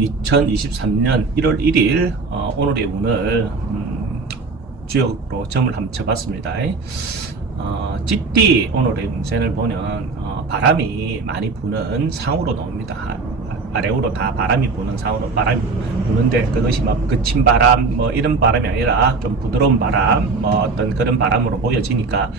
2023년 1월 1일 오늘의 운을 주역으로 점을 한번 쳐봤습니다. 찌띠 오늘의 운세를 보면 바람이 많이 부는 상으로 나옵니다. 아래로 다 바람이 부는 상으로 바람이 부는데 그것이 막 거친 바람 뭐 이런 바람이 아니라 좀 부드러운 바람 뭐 어떤 그런 바람으로 보여지니까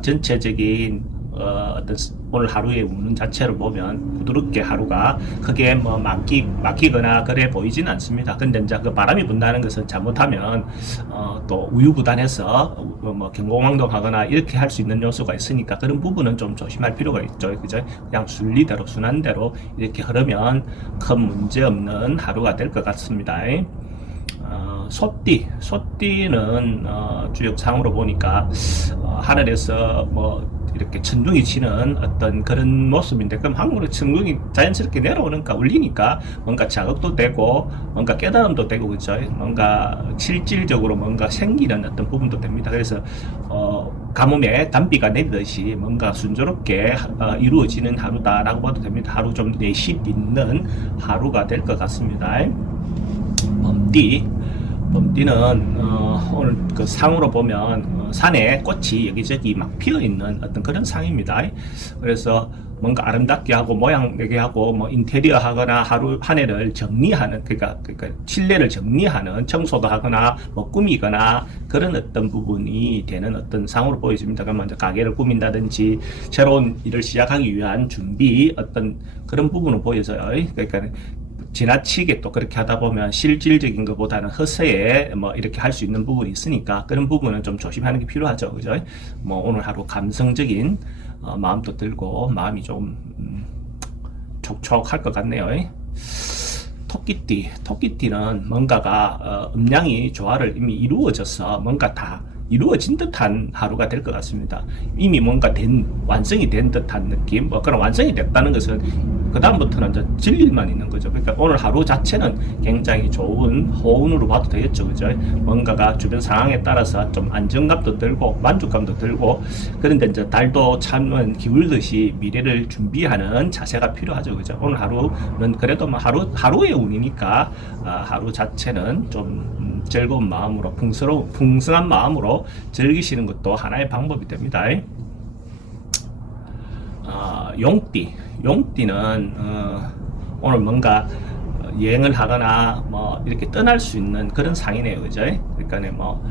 전체적인 어떤 오늘 하루의 운은 자체를 보면 부드럽게 하루가 크게 뭐 막히거나 그래 보이지는 않습니다. 근데 이제 그 바람이 분다는 것은 잘못하면 또 우유부단해서 뭐 경고망동하거나 이렇게 할 수 있는 요소가 있으니까 그런 부분은 좀 조심할 필요가 있죠. 그죠? 그냥 순리대로 순환대로 이렇게 흐르면 큰 문제 없는 하루가 될 것 같습니다. 소띠는 주역상으로 보니까 하늘에서 뭐 이렇게 천둥이 치는 어떤 그런 모습인데, 그럼 한국으로 천둥이 자연스럽게 내려오니까 울리니까 뭔가 자극도 되고 뭔가 깨달음도 되고 그죠? 뭔가 실질적으로 뭔가 생기는 어떤 부분도 됩니다. 그래서 가뭄에 단비가 내리듯이 뭔가 순조롭게 이루어지는 하루다라고 봐도 됩니다. 하루 좀 내실 있는 하루가 될 것 같습니다. 범띠는 오늘 그 상으로 보면 산에 꽃이 여기저기 막 피어 있는 어떤 그런 상입니다. 그래서 뭔가 아름답게 하고 모양 내게 하고 뭐 인테리어 하거나 하루 한 해를 정리하는 그러니까 실내를 정리하는 청소도 하거나 뭐 꾸미거나 그런 어떤 부분이 되는 어떤 상으로 보여집니다. 그러면 이제 가게를 꾸민다든지 새로운 일을 시작하기 위한 준비 어떤 그런 부분을 보여져요. 그러니까 지나치게 또 그렇게 하다 보면 실질적인 것보다는 허세에 뭐 이렇게 할 수 있는 부분이 있으니까 그런 부분은 좀 조심하는 게 필요하죠. 그죠? 뭐 오늘 하루 감성적인 마음도 들고 마음이 좀 촉촉할 것 같네요. 토끼띠는 뭔가가 음양이 조화를 이미 이루어져서 뭔가 다 이루어진 듯한 하루가 될 것 같습니다. 이미 뭔가 완성이 된 듯한 느낌, 뭐 그런 완성이 됐다는 것은 그 다음부터는 이제 진리만 있는 거죠. 그러니까 오늘 하루 자체는 굉장히 좋은 호운으로 봐도 되겠죠, 그죠? 뭔가가 주변 상황에 따라서 좀 안정감도 들고 만족감도 들고, 그런데 이제 달도 참은 기울듯이 미래를 준비하는 자세가 필요하죠, 그죠? 오늘 하루는 그래도 뭐 하루의 운이니까 하루 자체는 좀 즐거운 마음으로 풍성한 마음으로 즐기시는 것도 하나의 방법이 됩니다. 용띠는 오늘 뭔가 여행을 하거나 뭐 이렇게 떠날 수 있는 그런 상이네요, 그죠? 그러니까 뭐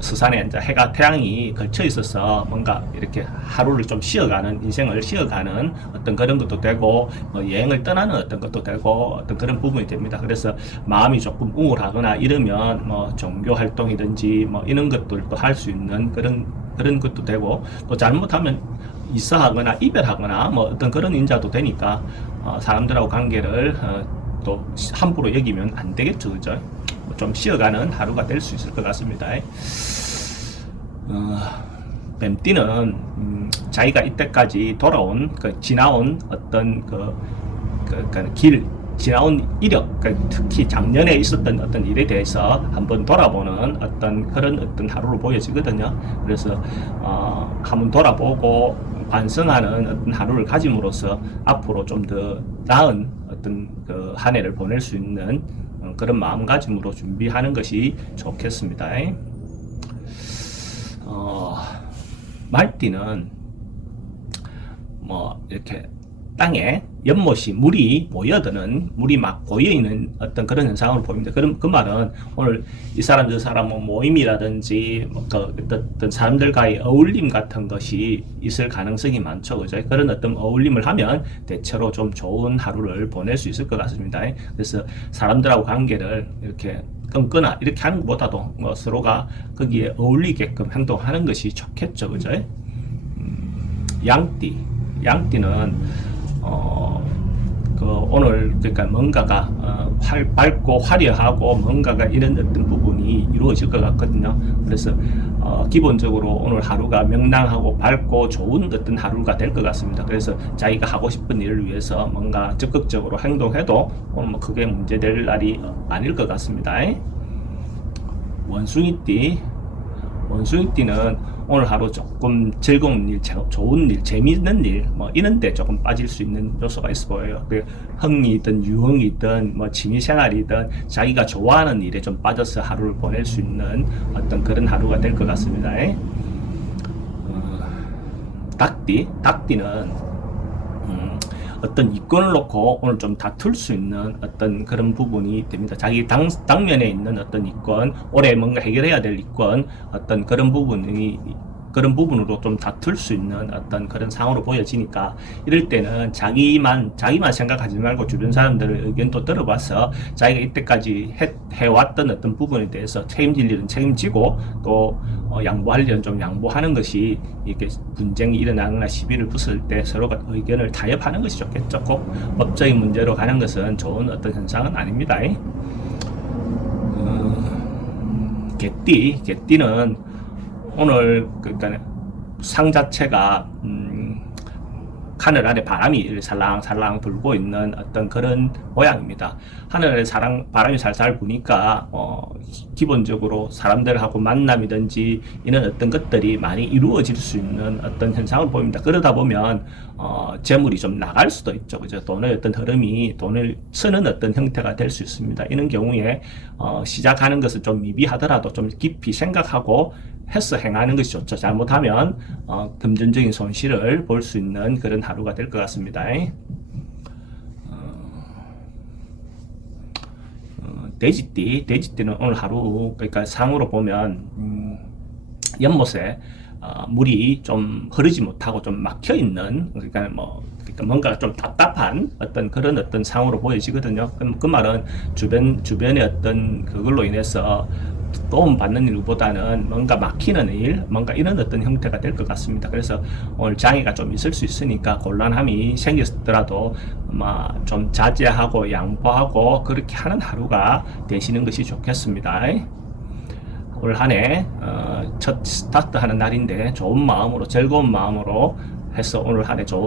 서산에 이제 태양이 걸쳐 있어서 뭔가 이렇게 하루를 좀 쉬어가는, 인생을 쉬어가는 어떤 그런 것도 되고, 뭐 여행을 떠나는 어떤 것도 되고, 어떤 그런 부분이 됩니다. 그래서 마음이 조금 우울하거나 이러면 뭐 종교 활동이든지 뭐 이런 것들도 할 수 있는 그런 것도 되고, 또 잘못하면 이사하거나 이별하거나 뭐 어떤 그런 인자도 되니까 사람들하고 관계를 또 함부로 여기면 안 되겠죠, 그죠? 좀 쉬어가는 하루가 될 수 있을 것 같습니다. 뱀띠는 자기가 이때까지 돌아온 지나온 어떤 지나온 이력, 특히 작년에 있었던 어떤 일에 대해서 한번 돌아보는 그런 하루로 보여지거든요. 그래서 한번 돌아보고 반성하는 어떤 하루를 가짐으로써 앞으로 좀 더 나은 어떤 한 해를 보낼 수 있는 그런 마음가짐으로 준비하는 것이 좋겠습니다. 말띠는 뭐 이렇게 땅에 연못이 물이 막 고여있는 어떤 그런 현상으로 보입니다. 그 말은 오늘 이 사람 저 사람 뭐 모임이라든지 뭐 어떤 사람들과의 어울림 같은 것이 있을 가능성이 많죠, 그죠? 그런 어떤 어울림을 하면 대체로 좀 좋은 하루를 보낼 수 있을 것 같습니다. 그래서 사람들하고 관계를 이렇게 끊거나 이렇게 하는 것보다도 뭐 서로가 거기에 어울리게끔 행동하는 것이 좋겠죠, 그죠? 양띠는 오늘 그러니까 뭔가가 밝고 화려하고 뭔가가 이런 어떤 부분이 이루어질 것 같거든요. 그래서 기본적으로 오늘 하루가 명랑하고 밝고 좋은 어떤 하루가 될 것 같습니다. 그래서 자기가 하고 싶은 일을 위해서 뭔가 적극적으로 행동해도 오늘 뭐 크게 문제될 날이 아닐 것 같습니다. 원숭이띠 원숭이띠는 오늘 하루 조금 즐거운 일, 좋은 일, 재미있는 일, 뭐 이런 데 조금 빠질 수 있는 요소가 있어 보여요. 그 흥이든 유흥이든 뭐 취미생활이든 자기가 좋아하는 일에 좀 빠져서 하루를 보낼 수 있는 어떤 그런 하루가 될 것 같습니다. 닭띠는 어떤 이권을 놓고 오늘 좀 다툴 수 있는 어떤 그런 부분이 됩니다. 자기 당면에 있는 어떤 이권, 올해 뭔가 해결해야 될 이권, 어떤 그런 부분으로 좀 다툴 수 있는 어떤 그런 상황으로 보여지니까 이럴 때는 자기만 생각하지 말고 주변 사람들의 의견도 들어봐서 자기가 이때까지 해왔던 어떤 부분에 대해서 책임질 일은 책임지고 또 양보할 일은 좀 양보하는 것이 이렇게 분쟁이 일어나거나 시비를 붙을 때 서로가 의견을 타협하는 것이 좋겠죠. 꼭 법적인 문제로 가는 것은 좋은 어떤 현상은 아닙니다. 개띠는 오늘 그러니까 상 자체가 하늘 아래 바람이 살랑살랑 불고 있는 어떤 그런 모양입니다. 하늘에 바람이 살살 부니까 기본적으로 사람들하고 만남이든지 이런 어떤 것들이 많이 이루어질 수 있는 어떤 현상을 보입니다. 그러다 보면 재물이 좀 나갈 수도 있죠. 그죠? 돈의 어떤 흐름이 돈을 쓰는 어떤 형태가 될 수 있습니다. 이런 경우에 시작하는 것은 좀 미비하더라도 좀 깊이 생각하고 해서 행하는 것이 좋죠. 잘못하면 금전적인 손실을 볼 수 있는 그런 하루가 될 것 같습니다. 돼지띠는 오늘 하루 그러니까 상으로 보면 연못에 물이 좀 흐르지 못하고 좀 막혀 있는 그러니까 뭔가 좀 답답한 어떤 그런 어떤 상으로 보여지거든요. 그 말은 주변의 어떤 그걸로 인해서 도움 받는 일보다는 뭔가 막히는 일, 뭔가 이런 어떤 형태가 될 것 같습니다. 그래서 오늘 장애가 좀 있을 수 있으니까 곤란함이 생겼더라도 좀 자제하고 양보하고 그렇게 하는 하루가 되시는 것이 좋겠습니다. 올 한 해 첫 스타트 하는 날인데 좋은 마음으로 즐거운 마음으로 해서 오늘 한 해 좋은